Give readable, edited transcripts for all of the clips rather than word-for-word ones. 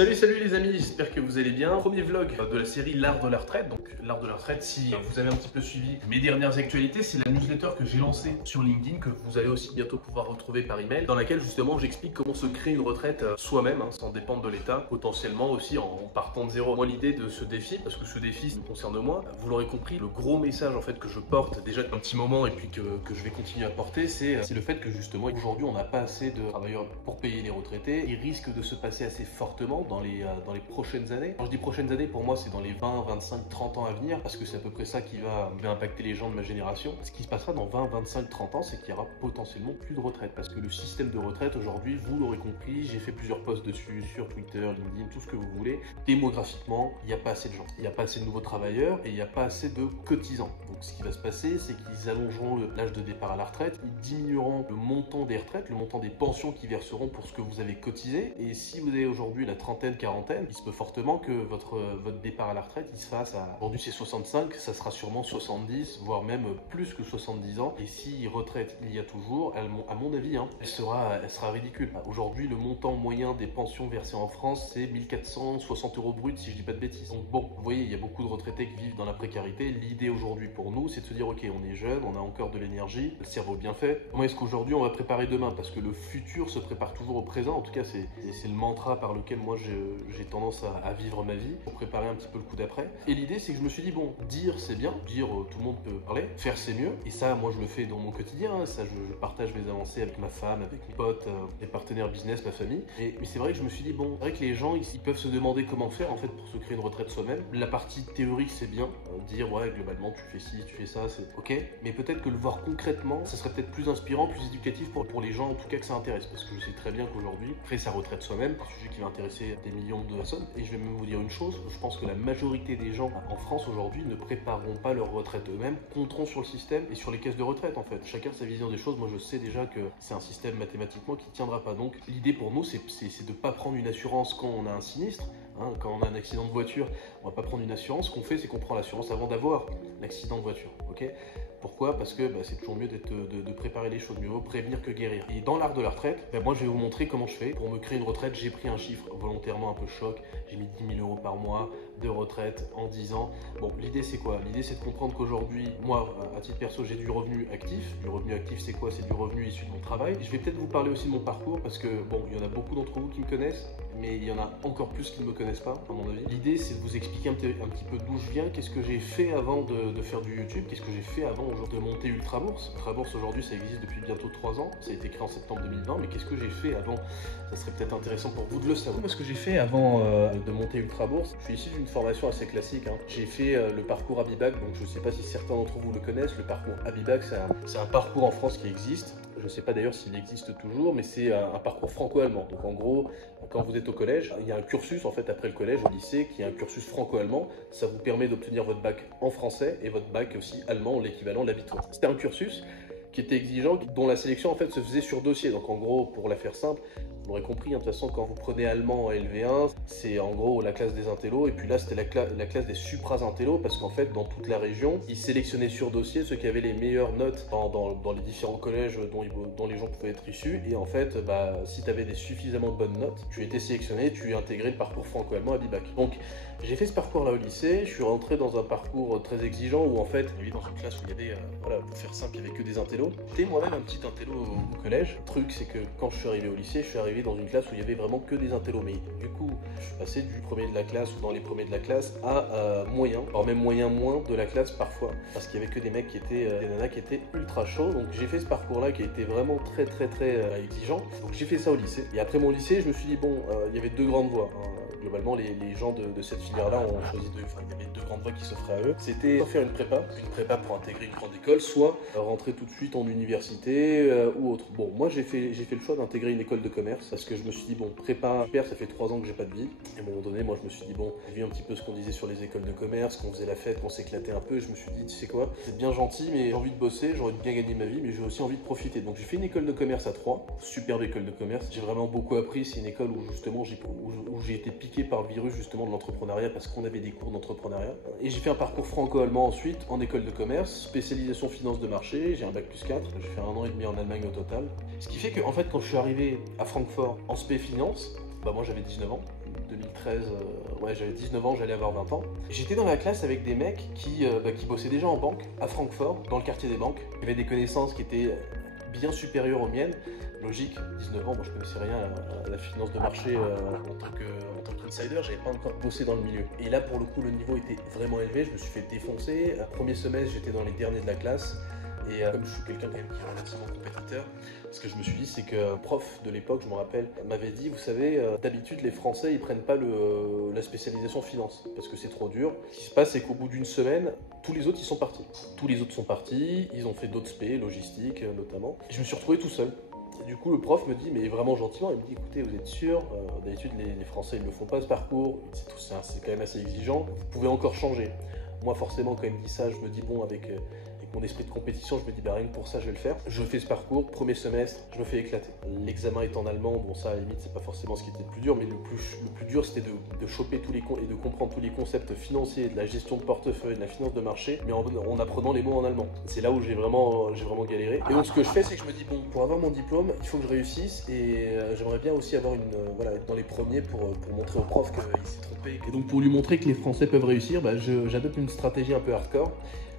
Salut les amis, j'espère que vous allez bien. Premier vlog de la série L'Art de la Retraite. Donc l'Art de la Retraite, si vous avez un petit peu suivi mes dernières actualités, c'est la newsletter que j'ai lancée sur LinkedIn, que vous allez aussi bientôt pouvoir retrouver par email, dans laquelle justement j'explique comment se créer une retraite soi-même, sans dépendre de l'État, potentiellement aussi en partant de zéro. Moi l'idée de ce défi, parce que ce défi me concerne moi, vous l'aurez compris, le gros message en fait que je porte déjà depuis un petit moment et puis que je vais continuer à porter, c'est le fait que justement aujourd'hui on n'a pas assez de travailleurs pour payer les retraités. Il risque de se passer assez fortement dans les prochaines années. Quand je dis prochaines années, pour moi c'est dans les 20, 25, 30 ans à venir, parce que c'est à peu près ça qui va impacter les gens de ma génération. Ce qui se passera dans 20, 25, 30 ans, c'est qu'il y aura potentiellement plus de retraite, parce que le système de retraite aujourd'hui, vous l'aurez compris, j'ai fait plusieurs posts dessus sur Twitter, LinkedIn, tout ce que vous voulez. Démographiquement, il n'y a pas assez de gens, il n'y a pas assez de nouveaux travailleurs et il n'y a pas assez de cotisants. Donc ce qui va se passer, c'est qu'ils allongeront l'âge de départ à la retraite, ils diminueront le montant des retraites, le montant des pensions qu'ils verseront pour ce que vous avez cotisé. Et si vous avez aujourd'hui la trentaine, quarantaine, il se peut fortement que votre départ à la retraite il se fasse à, aujourd'hui c'est 65, ça sera sûrement 70, voire même plus que 70 ans. Et si retraite il y a toujours, à mon avis, elle sera ridicule. Aujourd'hui, le montant moyen des pensions versées en France, c'est 1460 € brut, si je dis pas de bêtises. Donc bon, vous voyez, il y a beaucoup de retraités qui vivent dans la précarité. L'idée aujourd'hui pour nous, c'est de se dire, ok, on est jeune, on a encore de l'énergie, le cerveau bien fait. Comment est-ce qu'aujourd'hui on va préparer demain? Parce que le futur se prépare toujours au présent. En tout cas, c'est le mantra par lequel moi j'ai tendance à vivre ma vie pour préparer un petit peu le coup d'après. Et l'idée, c'est que je me suis dit, bon, dire c'est bien, dire tout le monde peut parler, faire c'est mieux. Et ça, moi je le fais dans mon quotidien, ça je partage mes avancées avec ma femme, avec mes potes, mes partenaires business, ma famille. Mais c'est vrai que je me suis dit, bon, c'est vrai que les gens ils peuvent se demander comment faire en fait pour se créer une retraite soi-même. La partie théorique c'est bien, dire ouais, globalement tu fais ci, tu fais ça, c'est ok. Mais peut-être que le voir concrètement, ça serait peut-être plus inspirant, plus éducatif pour les gens en tout cas que ça intéresse. Parce que je sais très bien qu'aujourd'hui, créer sa retraite soi-même, c'est un sujet qui va intéresser des millions de personnes. Et je vais même vous dire une chose, je pense que la majorité des gens en France aujourd'hui ne prépareront pas leur retraite eux-mêmes, compteront sur le système et sur les caisses de retraite en fait. Chacun sa vision des choses. Moi je sais déjà que c'est un système mathématiquement qui ne tiendra pas. Donc l'idée pour nous c'est de ne pas prendre une assurance quand on a un sinistre. Quand on a un accident de voiture, on va pas prendre une assurance. Ce qu'on fait, c'est qu'on prend l'assurance avant d'avoir l'accident de voiture. Ok? Pourquoi? Parce que c'est toujours mieux de préparer les choses, mieux vaut prévenir que guérir. Et dans l'art de la retraite, moi je vais vous montrer comment je fais. Pour me créer une retraite, j'ai pris un chiffre volontairement un peu choc. J'ai mis 10 000 € par mois de retraite en 10 ans. Bon, l'idée c'est quoi? L'idée c'est de comprendre qu'aujourd'hui, moi, à titre perso, j'ai du revenu actif. Du revenu actif, c'est quoi? C'est du revenu issu de mon travail. Je vais peut-être vous parler aussi de mon parcours parce que, bon, il y en a beaucoup d'entre vous qui me connaissent, mais il y en a encore plus qui ne me connaissent pas, à mon avis. L'idée, c'est de vous expliquer un petit peu d'où je viens, qu'est-ce que j'ai fait avant de faire du YouTube, qu'est-ce que j'ai fait avant de monter Ultra Bourse. Ultra Bourse, aujourd'hui, ça existe depuis bientôt 3 ans. Ça a été créé en septembre 2020, mais qu'est-ce que j'ai fait avant? Ça serait peut-être intéressant pour vous de le savoir. Moi, ce que j'ai fait avant de monter Ultra Bourse, je suis issu d'une formation assez classique. J'ai fait le parcours Abibac, donc je ne sais pas si certains d'entre vous le connaissent. Le parcours Abibac, c'est un parcours en France qui existe. Je ne sais pas d'ailleurs s'il existe toujours, mais c'est un parcours franco-allemand. Donc en gros, quand vous êtes au collège, il y a un cursus en fait après le collège, au lycée, qui est un cursus franco-allemand. Ça vous permet d'obtenir votre bac en français et votre bac aussi allemand, l'équivalent de la Bitoire. C'était un cursus qui était exigeant, dont la sélection en fait se faisait sur dossier. Donc en gros, pour la faire simple, vous l'aurez compris, de toute façon, quand vous prenez allemand en LV1, c'est en gros la classe des intellos, et puis là c'était la classe des supras-intellos, parce qu'en fait, dans toute la région, ils sélectionnaient sur dossier ceux qui avaient les meilleures notes dans les différents collèges dont les gens pouvaient être issus, et en fait, si tu avais suffisamment de bonnes notes, tu étais sélectionné, tu intégrais le parcours franco-allemand à Bibac. Donc, j'ai fait ce parcours-là au lycée, je suis rentré dans un parcours très exigeant, où en fait, j'étais dans une classe où il y avait, pour faire simple, il n'y avait que des intellos. J'étais moi-même un petit intello au collège. Le truc, c'est que quand je suis arrivé au lycée, je suis arrivé dans une classe où il y avait vraiment que des intellos. Mais du coup, je suis passé du premier de la classe ou dans les premiers de la classe à moyen, voire même moyen moins de la classe parfois, parce qu'il y avait que des mecs qui étaient, des nanas qui étaient ultra chauds. Donc j'ai fait ce parcours-là qui a été vraiment très exigeant. Donc j'ai fait ça au lycée. Et après mon lycée, je me suis dit bon, il y avait deux grandes voies. Globalement, les gens de cette filière-là ont choisi il y avait deux grandes voies qui s'offraient à eux. C'était soit faire une prépa pour intégrer une grande école, soit rentrer tout de suite en université ou autre. Bon, moi j'ai fait le choix d'intégrer une école de commerce parce que je me suis dit bon, prépa, super, ça fait 3 ans que j'ai pas de vie. Et à un moment donné, moi je me suis dit bon, j'ai vu un petit peu ce qu'on disait sur les écoles de commerce, qu'on faisait la fête, qu'on s'éclatait un peu. Et je me suis dit, tu sais quoi, c'est bien gentil, mais j'ai envie de bosser, j'ai envie de bien gagner ma vie, mais j'ai aussi envie de profiter. Donc j'ai fait une école de commerce à Troyes, superbe école de commerce. J'ai vraiment beaucoup appris. C'est une école où justement j'ai été piqué par le virus justement de l'entrepreneuriat parce qu'on avait des cours d'entrepreneuriat. Et j'ai fait un parcours franco-allemand ensuite en école de commerce, spécialisation finance de marché, j'ai un bac plus 4, j'ai fait 1 an et demi en Allemagne au total. Ce qui fait que en fait quand je suis arrivé à Francfort en spé finance, moi j'avais 19 ans, 2013, ouais, j'avais 19 ans, j'allais avoir 20 ans. J'étais dans la classe avec des mecs qui bossaient déjà en banque, à Francfort, dans le quartier des banques. Il y avait des connaissances qui étaient bien supérieures aux miennes. Logique, 19 ans, moi je connaissais rien à la finance de marché en tant qu'insider, j'avais pas encore bossé dans le milieu. Et là, pour le coup, le niveau était vraiment élevé, je me suis fait défoncer. Premier semestre, j'étais dans les derniers de la classe. Et comme je suis quelqu'un quand même qui est relativement compétiteur, ce que je me suis dit, c'est qu'un prof de l'époque, je me rappelle, m'avait dit, vous savez, d'habitude les Français ils prennent pas la spécialisation finance parce que c'est trop dur. Ce qui se passe, c'est qu'au bout d'une semaine, tous les autres ils sont partis. Tous les autres sont partis, ils ont fait d'autres spé, logistique notamment. Et je me suis retrouvé tout seul. Et du coup, le prof me dit, mais vraiment gentiment, il me dit, écoutez, vous êtes sûr, d'habitude les Français ils ne font pas ce parcours, c'est quand même assez exigeant, vous pouvez encore changer. Moi, forcément, quand il me dit ça, je me dis, bon, avec mon esprit de compétition, je me dis, bah, rien que pour ça, je vais le faire. Je fais ce parcours, premier semestre, je me fais éclater. L'examen est en allemand, bon, ça, à la limite, c'est pas forcément ce qui était le plus dur, mais le plus dur, c'était de choper tous les et de comprendre tous les concepts financiers, de la gestion de portefeuille, de la finance de marché, mais en apprenant les mots en allemand. C'est là où j'ai vraiment galéré. Et donc, ce que je fais, c'est que je me dis, bon, pour avoir mon diplôme, il faut que je réussisse, et j'aimerais bien aussi avoir être dans les premiers pour montrer au prof qu'il s'est trompé. Et donc, pour lui montrer que les Français peuvent réussir, bah, j'adopte une stratégie un peu hardcore.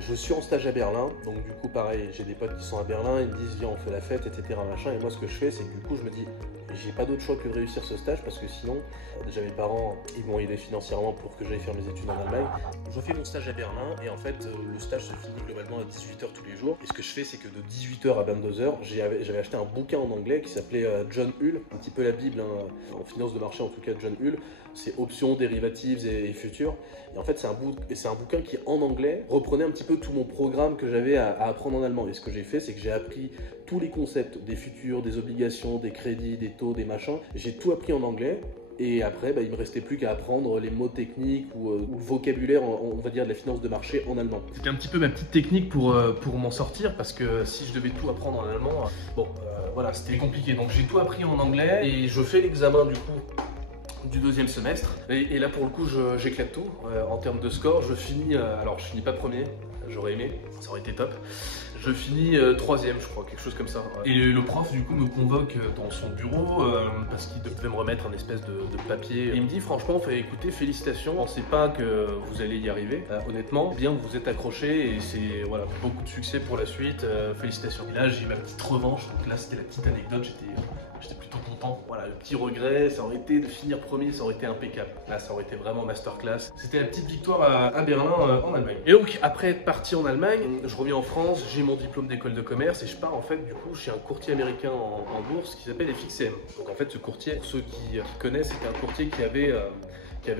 Je suis en stage à Berlin, donc du coup pareil, j'ai des potes qui sont à Berlin, ils me disent viens on fait la fête, etc. machin, et moi ce que je fais c'est que du coup je me dis j'ai pas d'autre choix que de réussir ce stage parce que sinon déjà mes parents ils m'ont aidé financièrement pour que j'aille faire mes études en Allemagne. Je fais mon stage à Berlin et en fait le stage se finit globalement à 18h tous les jours, et ce que je fais c'est que de 18h à 22h j'avais acheté un bouquin en anglais qui s'appelait John Hull, un petit peu la bible hein, en finance de marché en tout cas. John Hull, c'est options, dérivatives et futurs. Et en fait, c'est un bouquin qui, en anglais, reprenait un petit peu tout mon programme que j'avais à apprendre en allemand. Et ce que j'ai fait, c'est que j'ai appris tous les concepts des futurs, des obligations, des crédits, des taux, des machins. J'ai tout appris en anglais. Et après, il me restait plus qu'à apprendre les mots techniques ou le vocabulaire, on va dire, de la finance de marché en allemand. C'était un petit peu ma petite technique pour m'en sortir, parce que si je devais tout apprendre en allemand, voilà, c'était compliqué. Donc j'ai tout appris en anglais et je fais l'examen du coup du deuxième semestre, et là pour le coup j'éclate tout en termes de score. Je finis, alors je finis pas premier, j'aurais aimé, ça aurait été top. Je finis troisième, je crois, quelque chose comme ça. Et le prof du coup me convoque dans son bureau parce qu'il devait me remettre un espèce de papier. Il me dit franchement, écoutez, félicitations, je pensais pas que vous allez y arriver. Honnêtement, bien vous êtes accroché et c'est voilà, beaucoup de succès pour la suite. Félicitations. Et là j'ai ma petite revanche. Donc là c'était la petite anecdote. J'étais plutôt content. Voilà, le petit regret, ça aurait été de finir premier, ça aurait été impeccable. Là, ça aurait été vraiment masterclass. C'était la petite victoire à Berlin, en Allemagne. Et donc, après être parti en Allemagne, je reviens en France, j'ai mon diplôme d'école de commerce et je pars en fait du coup chez un courtier américain en bourse qui s'appelle FXM. Donc en fait, ce courtier, pour ceux qui connaissent, c'était un courtier qui avait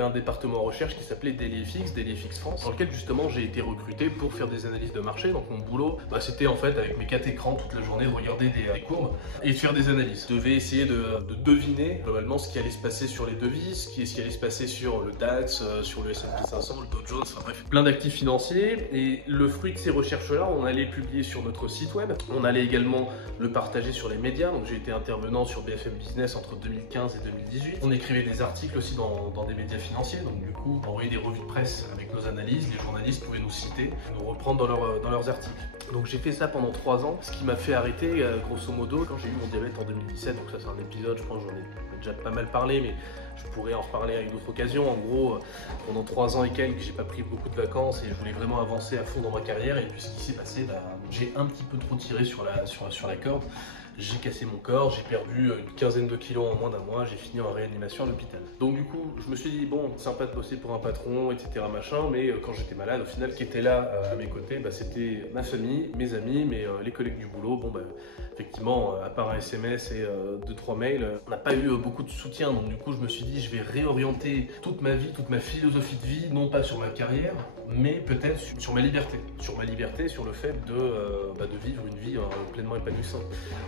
un département recherche qui s'appelait DailyFX France, dans lequel justement j'ai été recruté pour faire des analyses de marché. Donc mon boulot, c'était en fait avec mes 4 écrans toute la journée, regarder des courbes et de faire des analyses. Je devais essayer de deviner globalement ce qui allait se passer sur les devises, ce qui allait se passer sur le DAX, sur le S&P 500, le Dow Jones, enfin bref, plein d'actifs financiers. Et le fruit de ces recherches-là, on allait le publier sur notre site web, on allait également le partager sur les médias. Donc j'ai été intervenant sur BFM Business entre 2015 et 2018. On écrivait des articles aussi dans des médias financiers, donc du coup on envoyait des revues de presse avec nos analyses, les journalistes pouvaient nous citer, nous reprendre dans leurs articles. Donc j'ai fait ça pendant 3 ans, ce qui m'a fait arrêter grosso modo quand j'ai eu mon diabète en 2017. Donc ça c'est un épisode, je pense j'en ai déjà pas mal parlé, mais je pourrais en reparler à une autre occasion. En gros, pendant 3 ans et quelques, j'ai pas pris beaucoup de vacances et je voulais vraiment avancer à fond dans ma carrière. Et puis ce qui s'est passé, j'ai un petit peu trop tiré sur la corde. J'ai cassé mon corps, j'ai perdu une quinzaine de kilos en moins d'un mois, j'ai fini en réanimation à l'hôpital. Donc du coup, je me suis dit, bon, sympa de bosser pour un patron, etc. machin, mais quand j'étais malade, au final, qui était là à mes côtés, c'était ma famille, mes amis, mais les collègues du boulot. Bon, effectivement, à part un SMS et 2-3 mails, on n'a pas eu beaucoup de soutien. Donc du coup, je me suis dit, je vais réorienter toute ma vie, toute ma philosophie de vie, non pas sur ma carrière, mais peut-être sur ma liberté. Sur ma liberté, sur le fait de vivre une vie pleinement épanouissante.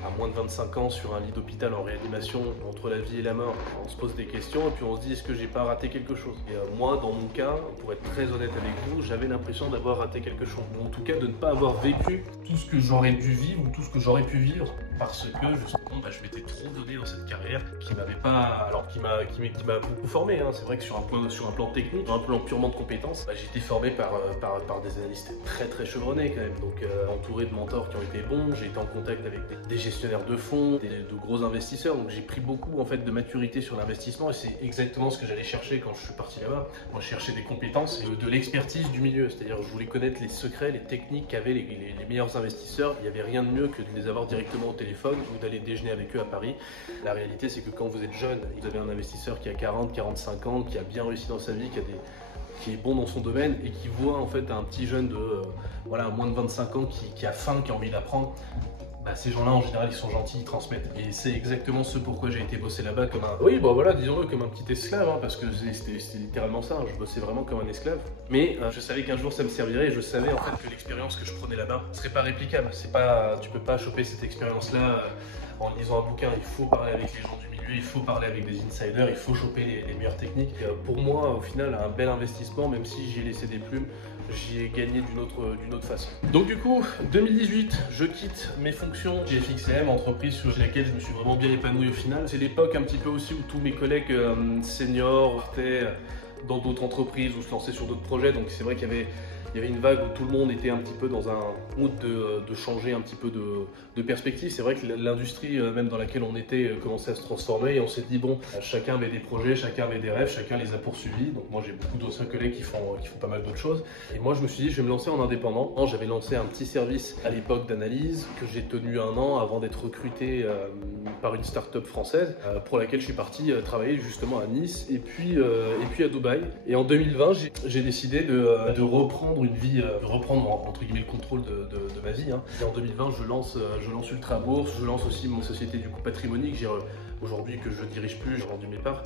À moins de 25 ans, sur un lit d'hôpital en réanimation, entre la vie et la mort, on se pose des questions et puis on se dit, est-ce que j'ai pas raté quelque chose? Et moi, dans mon cas, pour être très honnête avec vous, j'avais l'impression d'avoir raté quelque chose. Ou en tout cas, de ne pas avoir vécu tout ce que j'aurais dû vivre ou tout ce que j'aurais pu vivre parce que justement je m'étais trop donné dans cette carrière qui m'avait pas, alors qui m'a beaucoup formé. Hein. C'est vrai que sur un plan technique, sur un plan purement de compétences, j'ai été formé par des analystes très chevronnés quand même. Donc entouré de mentors qui ont été bons, j'ai été en contact avec des gestionnaires de fonds, de gros investisseurs. Donc j'ai pris beaucoup en fait de maturité sur l'investissement et c'est exactement ce que j'allais chercher quand je suis parti là-bas. Moi je cherchais des compétences et de l'expertise du milieu, c'est-à-dire je voulais connaître les secrets, les techniques qu'avaient les meilleurs investisseurs. Il n'y avait rien de mieux que de les avoir directement au téléphone ou d'aller déjeuner avec eux à Paris. La réalité c'est que quand vous êtes jeune, vous avez un investisseur qui a 40, 45 ans, qui a bien réussi dans sa vie, qui est bon dans son domaine et qui voit en fait un petit jeune de moins de 25 ans qui a faim, qui a envie d'apprendre. Ces gens-là en général ils sont gentils, ils transmettent et c'est exactement ce pourquoi j'ai été bosser là-bas comme un, disons-le, comme un petit esclave hein, parce que c'était littéralement ça, je bossais vraiment comme un esclave mais je savais qu'un jour ça me servirait et je savais en fait que l'expérience que je prenais là-bas serait pas réplicable, tu peux pas choper cette expérience-là en lisant un bouquin, il faut parler avec les gens du milieu, il faut parler avec des insiders, il faut choper les meilleures techniques. Pour moi au final un bel investissement, même si j'ai laissé des plumes, j'y ai gagné d'une autre façon. Donc du coup, 2018, je quitte mes fonctions chez FXM, entreprise sur laquelle je me suis vraiment bien épanoui au final. C'est l'époque un petit peu aussi où tous mes collègues seniors étaient dans d'autres entreprises ou se lançaient sur d'autres projets. Donc c'est vrai qu'il y avait une vague où tout le monde était un petit peu dans un mood de changer un petit peu de perspective. C'est vrai que l'industrie, même dans laquelle on était, commençait à se transformer et on s'est dit bon, chacun avait des projets, chacun avait des rêves, chacun les a poursuivis. Donc moi j'ai beaucoup d'autres collègues qui font pas mal d'autres choses. Et moi je me suis dit je vais me lancer en indépendant. J'avais lancé un petit service à l'époque d'analyse que j'ai tenu 1 an avant d'être recruté par une start-up française pour laquelle je suis parti travailler justement à Nice et puis à Dubaï. Et en 2020 j'ai décidé de reprendre une vie, de reprendre entre guillemets le contrôle de ma vie. Hein. Et en 2020, je lance Ultra Bourse, je lance aussi mon société du coup Patrimony que aujourd'hui que je dirige plus, j'ai vendu mes parts.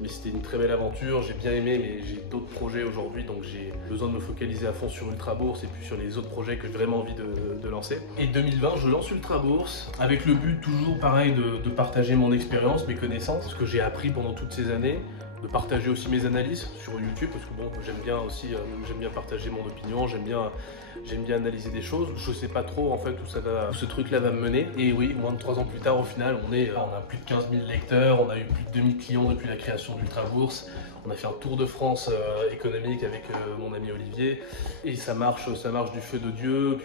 Mais c'était une très belle aventure, j'ai bien aimé, mais j'ai d'autres projets aujourd'hui, donc j'ai besoin de me focaliser à fond sur Ultra Bourse et puis sur les autres projets que j'ai vraiment envie de lancer. Et 2020, je lance Ultra Bourse avec le but toujours pareil de partager mon expérience, mes connaissances, ce que j'ai appris pendant toutes ces années. De partager aussi mes analyses sur YouTube parce que bon, j'aime bien partager mon opinion, j'aime bien analyser des choses. Je sais pas trop en fait où ce truc-là va me mener. Et oui, moins de 3 ans plus tard, au final, on a plus de 15 000 lecteurs, on a eu plus de 2000 clients depuis la création d'Ultra Bourse. On a fait un tour de France économique avec mon ami Olivier et ça marche du feu de Dieu.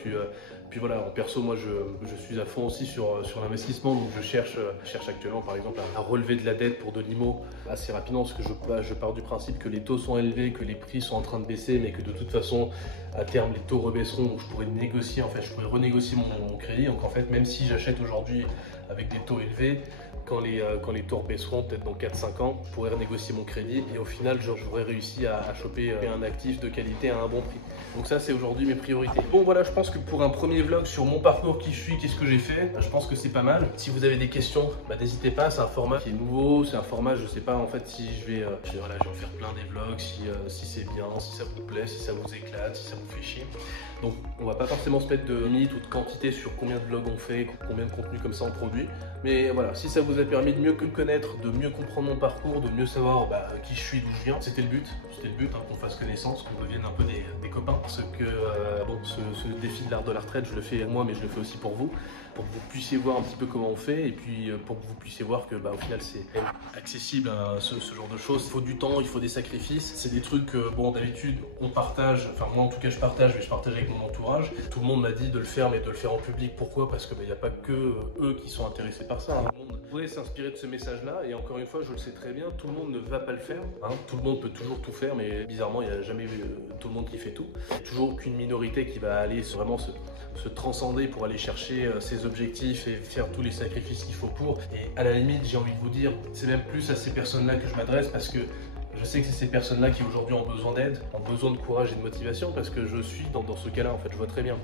Puis voilà, en perso, moi je suis à fond aussi sur l'investissement, donc je cherche actuellement par exemple à relever de la dette pour de l'IMO assez rapidement parce que je pars du principe que les taux sont élevés, que les prix sont en train de baisser, mais que de toute façon à terme les taux rebaisseront, donc je pourrais renégocier mon crédit. Donc en fait, même si j'achète aujourd'hui avec des taux élevés, quand les taux baisseront, peut-être dans 4-5 ans, je pourrais renégocier mon crédit et au final, j'aurais réussi à choper un actif de qualité à un bon prix. Donc ça, c'est aujourd'hui mes priorités. Bon voilà, je pense que pour un premier vlog sur mon parcours, qui je suis, qu'est-ce que j'ai fait, je pense que c'est pas mal. Si vous avez des questions, n'hésitez pas, c'est un format qui est nouveau, c'est un format, je sais pas en fait si je vais en faire plein des vlogs, si c'est bien, si ça vous plaît, si ça vous éclate, si ça vous fait chier. Donc on va pas forcément se mettre de limite ou de quantité sur combien de vlogs on fait, combien de contenu comme ça on produit. Mais voilà, si ça vous a permis de mieux me connaître, de mieux comprendre mon parcours, de mieux savoir qui je suis, d'où je viens, c'était le but. Qu'on fasse connaissance, qu'on devienne un peu des copains. Parce que ce défi de l'art de la retraite, je le fais moi, mais je le fais aussi pour vous que vous puissiez voir un petit peu comment on fait et puis pour que vous puissiez voir que au final c'est accessible à ce genre de choses. Il faut du temps, il faut des sacrifices. C'est des trucs que d'habitude on partage, enfin moi en tout cas je partage, mais je partage avec mon entourage. Tout le monde m'a dit de le faire, mais de le faire en public. Pourquoi? Parce que il n'y a pas que eux qui sont intéressés par ça. Tout le monde pourrait s'inspirer de ce message-là et encore une fois, je le sais très bien, tout le monde ne va pas le faire. Tout le monde peut toujours tout faire, mais bizarrement, il n'y a jamais eu tout le monde qui fait tout. Il n'y a toujours qu'une minorité qui va aller vraiment se transcender pour aller chercher ses objectifs et faire tous les sacrifices qu'il faut pour. Et à la limite, j'ai envie de vous dire, c'est même plus à ces personnes-là que je m'adresse parce que je sais que c'est ces personnes-là qui aujourd'hui ont besoin d'aide, ont besoin de courage et de motivation parce que je suis dans ce cas-là en fait, je vois très bien.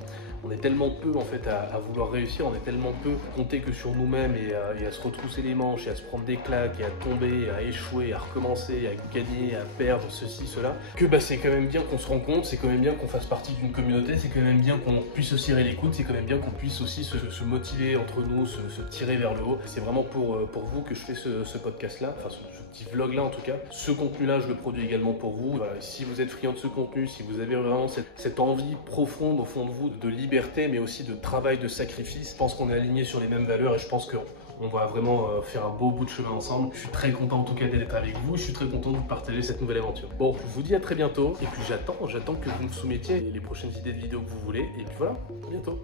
On est tellement peu en fait à vouloir réussir, on est tellement peu compter que sur nous-mêmes et à se retrousser les manches et à se prendre des claques et à tomber, à échouer, à recommencer, à gagner, à perdre, ceci, cela, que c'est quand même bien qu'on se rencontre, c'est quand même bien qu'on fasse partie d'une communauté, c'est quand même bien qu'on puisse se serrer les coudes, c'est quand même bien qu'on puisse aussi se motiver entre nous, se tirer vers le haut. C'est vraiment pour vous que je fais ce podcast-là, enfin ce petit vlog-là en tout cas. Ce contenu contenu-là, je le produis également pour vous. Voilà, si vous êtes friand de ce contenu, si vous avez vraiment cette envie profonde au fond de vous de liberté, mais aussi de travail, de sacrifice, je pense qu'on est aligné sur les mêmes valeurs et je pense qu'on va vraiment faire un beau bout de chemin ensemble. Je suis très content en tout cas d'être avec vous. Je suis très content de vous partager cette nouvelle aventure. Bon, je vous dis à très bientôt. Et puis j'attends que vous me soumettiez les prochaines idées de vidéos que vous voulez. Et puis voilà, à bientôt.